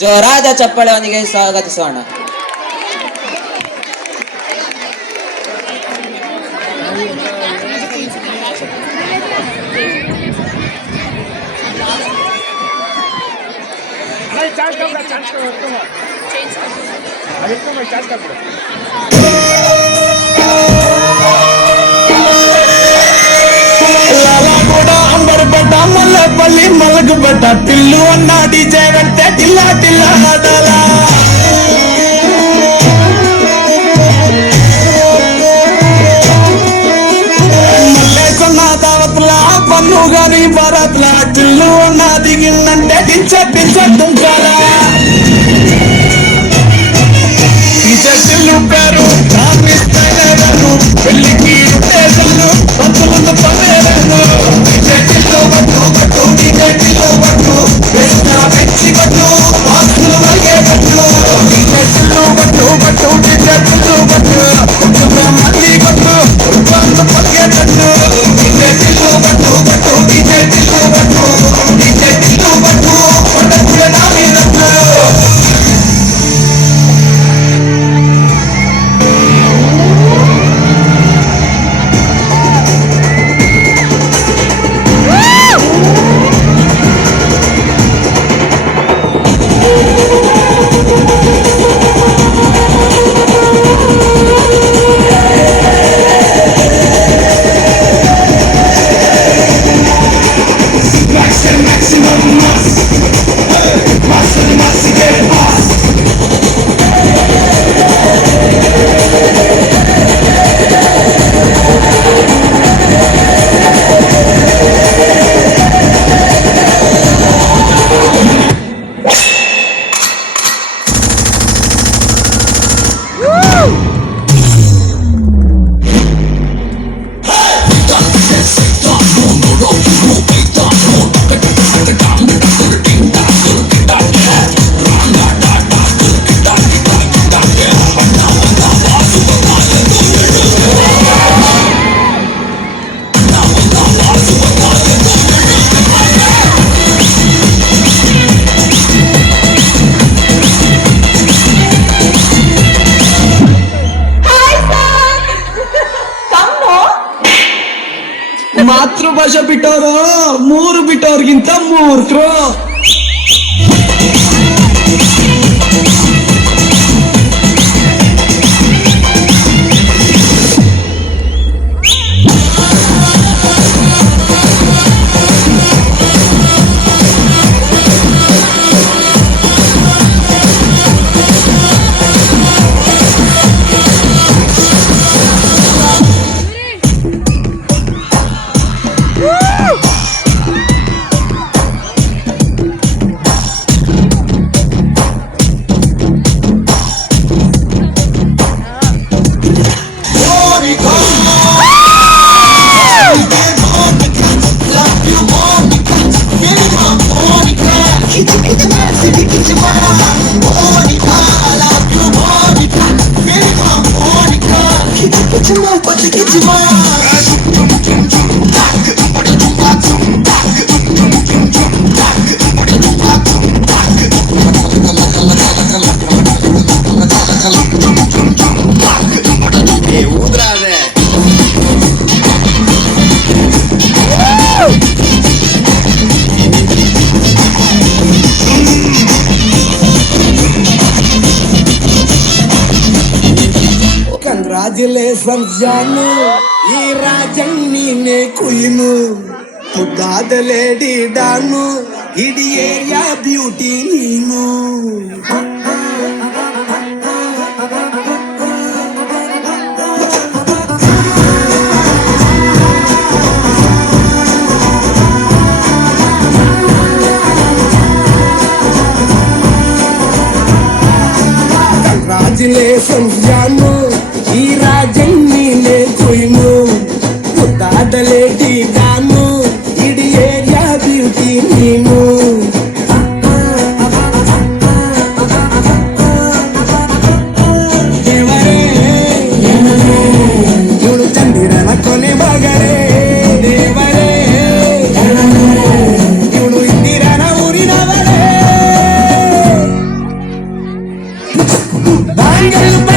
ಜೋರಾದ ಚಪ್ಪಾಳೆಯೊಂದಿಗೆ ಸ್ವಾಗತಿಸೋಣ. మల్లపల్లి మలగబడ్డ టిల్లు అన్న డీజే పెడితే టిల్లా టిల్లా ఆడాలా. మల్లేసన్న దావత్లా పన్ను గారి భారత్లా టిల్లు అన్న దిగిందంటే టించ టించ తుంకాలా. టిల్లు పేరు రామిస్తాను పెళ్లికి దేశాలు పంతులు పదేరాను. టిల్లు పట్టు పట్టు టిల్లు పట్టు పెద్ద పెంచి పట్టు ఆస్తులు వగే పట్టు. టిల్లు పట్టు పట్టు టిల్లు పట్టు కుటుంబ మంది పట్టు కుటుంబ పగే పట్టు. టిల్లు పట్టు పట్టు టిల్లు పట్టు టిల్లు పట్టు పట్టు నామి రట్టు. ಮಾತೃಭಾಷೆ ಬಿಟ್ಟವರು ಮೂರು ಬಿಟ್ಟವ್ರಿಗಿಂತ ಮೂರ್ಖರು. Congratulations Janu, ఈ రాజం నీనే కుయిను ముద్దాద లేడీ డాను ఇది ఏరియా బ్యూటీ నీను. Congratulations Janu, ఈ రాజం నీనే కుయిను ముద్దాద లేడీ డాను ఇది ఏరియా బ్యూటీ నీను. ಟಿಂಗಲ್